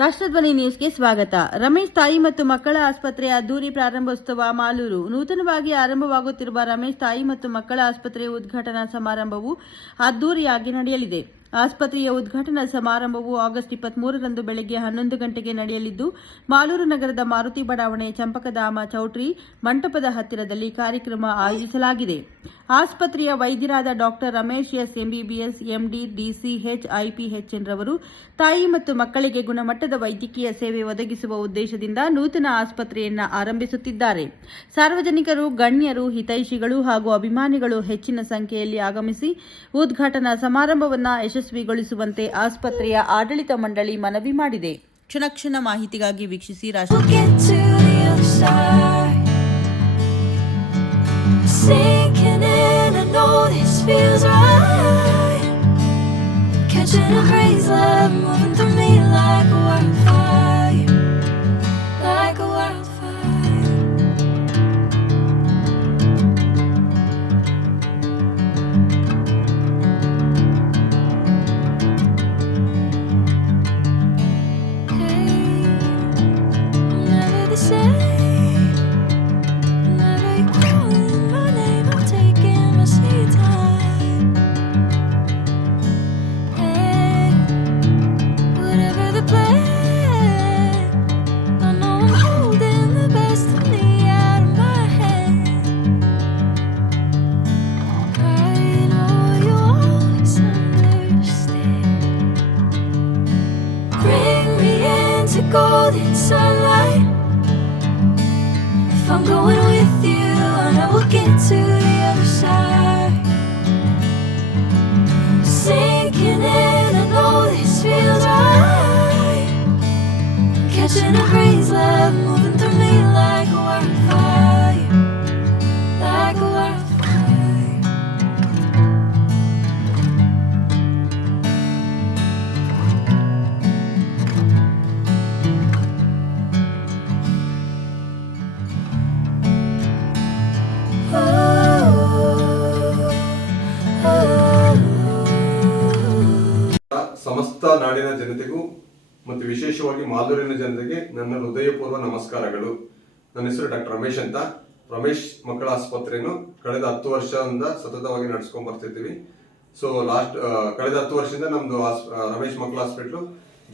ರಾಷ್ಟ್ರಧ್ವನಿ ನ್ಯೂಸ್ಗೆ ಸ್ವಾಗತ. ರಮೇಶ್ ತಾಯಿ ಮತ್ತು ಮಕ್ಕಳ ಆಸ್ಪತ್ರೆಯ ಅದ್ದೂರಿ ಪ್ರಾರಂಭೋತ್ಸವ ಮಾಲೂರು. ನೂತನವಾಗಿ ಆರಂಭವಾಗುತ್ತಿರುವ ರಮೇಶ್ ತಾಯಿ ಮತ್ತು ಮಕ್ಕಳ ಆಸ್ಪತ್ರೆಯ ಉದ್ಘಾಟನಾ ಸಮಾರಂಭವು ಅದ್ದೂರಿಯಾಗಿ ನಡೆಯಲಿದೆ. ಆಸ್ಪತ್ರೆಯ ಉದ್ಘಾಟನಾ ಸಮಾರಂಭವು ಆಗಸ್ಟ್ 23ರಂದು ಬೆಳಗ್ಗೆ 11 ಗಂಟೆಗೆ ನಡೆಯಲಿದ್ದು, ಮಾಲೂರು ನಗರದ ಮಾರುತಿ ಬಡಾವಣೆ ಚಂಪಕಧಾಮ ಚೌಟ್ರಿ ಮಂಟಪದ ಹತ್ತಿರದಲ್ಲಿ ಕಾರ್ಯಕ್ರಮ ಆಯೋಜಿಸಲಾಗಿದೆ. ಆಸ್ಪತ್ರೆಯ ವೈದ್ಯರಾದ doctor Ramesh S MBBS MD DCH IPHN ರವರು ತಾಯಿ ಮತ್ತು ಮಕ್ಕಳಿಗೆ ಗುಣಮಟ್ಟದ ವೈದ್ಯಕೀಯ ಸೇವೆ ಒದಗಿಸುವ ಉದ್ದೇಶದಿಂದ ನೂತನ ಆಸ್ಪತ್ರೆಯನ್ನು ಆರಂಭಿಸುತ್ತಿದ್ದಾರೆ. ಸಾರ್ವಜನಿಕರು, ಗಣ್ಯರು, ಹಿತೈಷಿಗಳು ಹಾಗೂ ಅಭಿಮಾನಿಗಳು ಹೆಚ್ಚಿನ ಸಂಖ್ಯೆಯಲ್ಲಿ ಆಗಮಿಸಿ ಉದ್ಘಾಟನಾ ಸಮಾರಂಭವನ್ನು ಯಶಸ್ವಿಗೊಳಿಸುವಂತೆ ಆಸ್ಪತ್ರೆಯ ಆಡಳಿತ ಮಂಡಳಿ ಮನವಿ ಮಾಡಿದೆ. ಕ್ಷಣ ಮಾಹಿತಿಗಾಗಿ ವೀಕ್ಷಿಸಿ golden sunlight. If I'm going with you, I know we'll get to the other side. Sinking in, I know this feels right. Catching a breeze, love moving through me like a wildfire, like a wildfire. ಸಮಸ್ತ ನಾಡಿನ ಜನತೆಗೂ ಮತ್ತು ವಿಶೇಷವಾಗಿ ಮಾಲೂರಿನ ಜನತೆಗೆ ನನ್ನ ಹೃದಯಪೂರ್ವ ನಮಸ್ಕಾರಗಳು. ನನ್ನ ಹೆಸರು doctor Ramesh ಅಂತ. ರಮೇಶ್ ಮಕ್ಕಳ ಆಸ್ಪತ್ರೆಯನ್ನು ಕಳೆದ 10 ವರ್ಷದಿಂದ ಸತತವಾಗಿ ನಡೆಸ್ಕೊಂಡ್ ಬರ್ತಿದ್ದೀವಿ. ಸೊ ಕಳೆದ 10 ವರ್ಷದಿಂದ ನಮ್ದು ರಮೇಶ್ ಮಕ್ಕಳ ಹಾಸ್ಪಿಟ್ಲು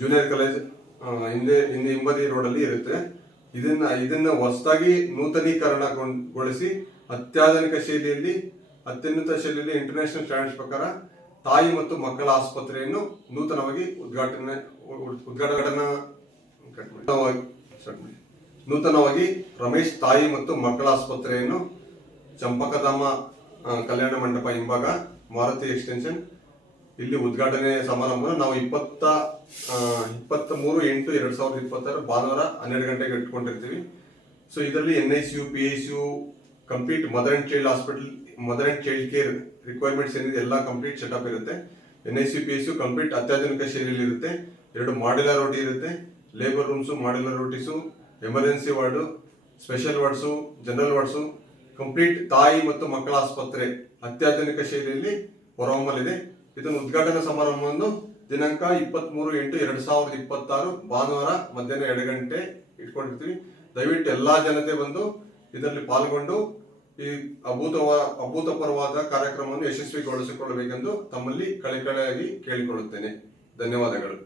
ಜೂನಿಯರ್ ಕಾಲೇಜ್ ಹಿಂಬದಿ ರೋಡಲ್ಲಿ ಇರುತ್ತೆ. ಇದನ್ನ ಹೊಸದಾಗಿ ನೂತನೀಕರಣಗೊಳಿಸಿ ಅತ್ಯುನ್ನತ ಶೈಲಿಯಲ್ಲಿ ಇಂಟರ್ನ್ಯಾಷನಲ್ ಸ್ಟ್ಯಾಂಡರ್ಡ್ಸ್ ಪ್ರಕಾರ ತಾಯಿ ಮತ್ತು ಮಕ್ಕಳ ಆಸ್ಪತ್ರೆಯನ್ನು ನೂತನವಾಗಿ ರಮೇಶ್ ತಾಯಿ ಮತ್ತು ಮಕ್ಕಳ ಆಸ್ಪತ್ರೆಯನ್ನು ಚಂಪಕಧಾಮ ಕಲ್ಯಾಣ ಮಂಟಪ ಹಿಂಭಾಗ ಮಾರುತಿ ಎಕ್ಸ್ಟೆನ್ಷನ್ ಇಲ್ಲಿ ಉದ್ಘಾಟನೆ ಸಮಾರಂಭವನ್ನು ನಾವು 23/8/2026 ಭಾನುವಾರ 12 ಗಂಟೆಗೆ ಇಟ್ಕೊಂಡಿರ್ತೀವಿ. ಸೊ ಇದರಲ್ಲಿ NICU, PICU, complete mother and child care requirements ಏನಿದೆ ಎಲ್ಲ ಕಂಪ್ಲೀಟ್ ಸೆಟಪ್ ಇರುತ್ತೆ. NICU, PICU ಕಂಪ್ಲೀಟ್ ಅತ್ಯಾಧುನಿಕ ಶೈಲಿಯಲ್ಲಿ ಇರುತ್ತೆ. 2 ಮಾಡ್ಯುಲರ್ ಓಟಿ ಇರುತ್ತೆ. Labour rooms, modular OTs, emergency ward, special wards, general wards, complete ತಾಯಿ ಮತ್ತು ಮಕ್ಕಳ ಆಸ್ಪತ್ರೆ ಅತ್ಯಾಧುನಿಕ ಶೈಲಿಯಲ್ಲಿ ಹೊರಹೊಮ್ಮಲಿದೆ. ಇದನ್ನು ಉದ್ಘಾಟನಾ ಸಮಾರಂಭವನ್ನು ದಿನಾಂಕ 23/8/2026 ಭಾನುವಾರ ಮಧ್ಯಾಹ್ನ 2 ಗಂಟೆ ಇಟ್ಕೊಂಡಿರ್ತೀವಿ. ದಯವಿಟ್ಟು ಎಲ್ಲಾ ಜನತೆ ಬಂದು ಇದರಲ್ಲಿ ಪಾಲ್ಗೊಂಡು ಈ ಅಭೂತಪೂರ್ವವಾದ ಕಾರ್ಯಕ್ರಮವನ್ನು ಯಶಸ್ವಿಗೊಳಿಸಿಕೊಳ್ಳಬೇಕೆಂದು ತಮ್ಮಲ್ಲಿ ಕಳಕಳಿಯಾಗಿ ಕೇಳಿಕೊಳ್ಳುತ್ತೇನೆ. ಧನ್ಯವಾದಗಳು.